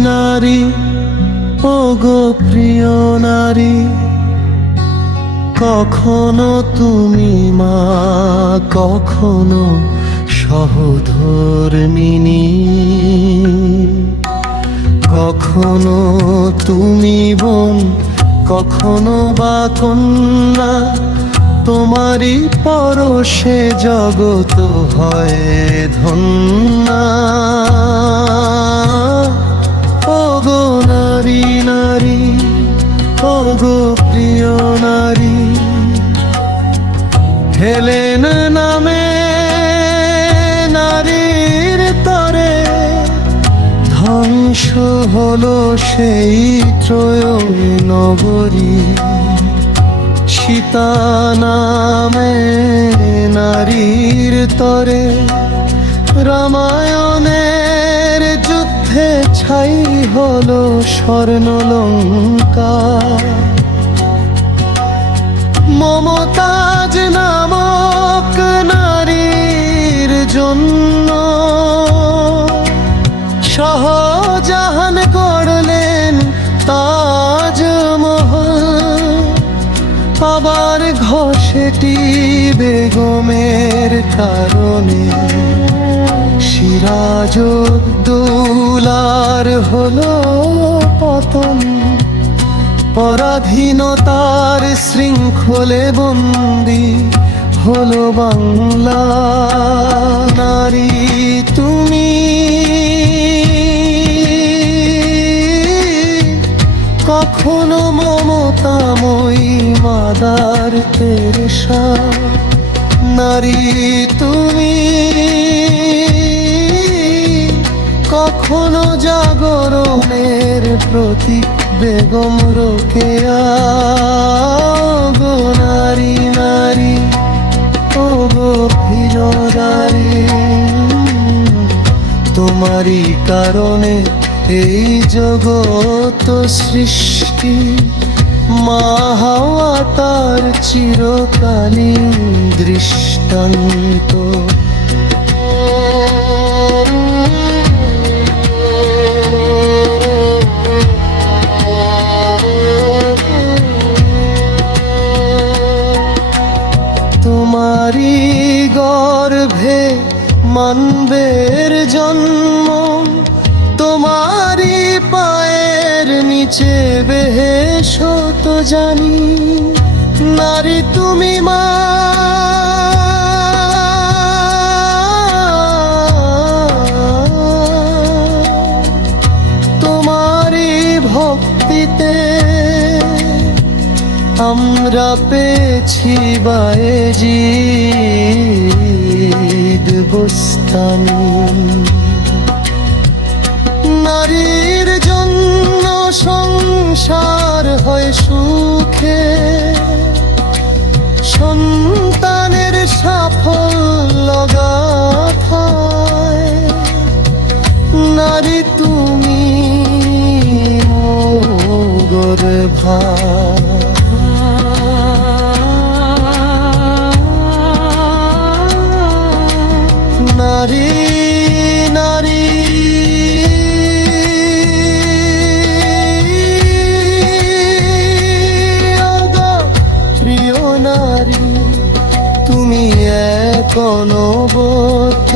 নারী, ওগো প্রিয় নারী, কখনো তুমি মা, কখনো সহধর্মিণী, কখনো তুমি বোন, কখনো বা কন্যা, তোমারই পরশে জগৎ হয় ধন্যা। ওগো নারী নারী, ওগো প্রিয় নারী, হেলেন নামে নারীর তরে ধ্বংস হলো সেই ত্রয়ী নগরী। সীতা নামে নারীর তরে রামায়ণের যুদ্ধে ছাই হলো স্বর্ণলঙ্কা। মমতাজ নামক নারীর জন্য শাহজাহান গড়লেন তাজমহল। আবার ঘষেটি বেগমের কারণে সিরাজউদ্দৌলার হলো পতন। পরাধীনতার শৃঙ্খলে বন্দী হলো বাংলা। নারী তুমি, কখনো মমতাময়ী মাদার তেরেসা। নারী তুমি, কখনো জাগরণের প্রতীক বেগম রোকেয়া। গো নারী নারী, ওগো প্রিয় নারী, তোমারই কারণে এই জগৎ সৃষ্টি। মা হাওয়া তার চিরকালীন দৃষ্টান্ত। তোমারই গর্ভে মানবের জন্ম, তোমারই পায়ের নিচে বেহেশত জানি। নারী তুমি মা, তোমারই ভক্তিতে আমরা পেয়েছি বায়েজিদ বোস্তানি। নারীর জন্য সংসার হয় সুখে, সন্তানের সাফল্য গাথায়। নারী তুমি গর্ভা, নারী নারী, প্রিয় নারী, তুমি এক অনবদ্য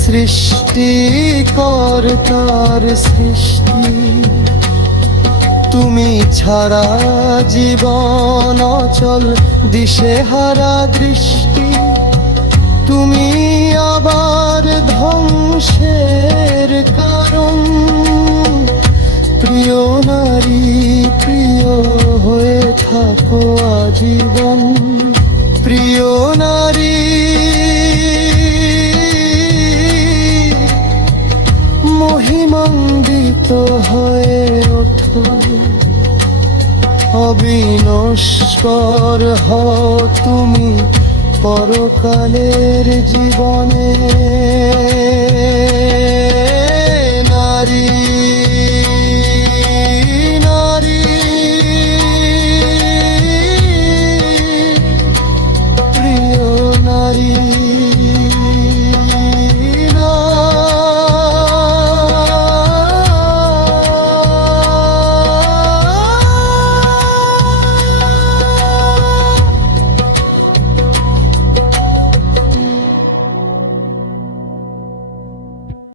সৃষ্টিকর্তার সৃষ্টি। তুমি ছাড়া জীবন অচল, দিশেহারা দৃষ্টি। তুমি আবার ধ্বংসের কারণ। প্রিয় নারী, প্রিয় হয়ে থাকো আজীবন। প্রিয় নারী, মহিমান্বিত হয়ে ওঠো, অবিনশ্বর হও তুমি পরকালের জীবনে। নারী।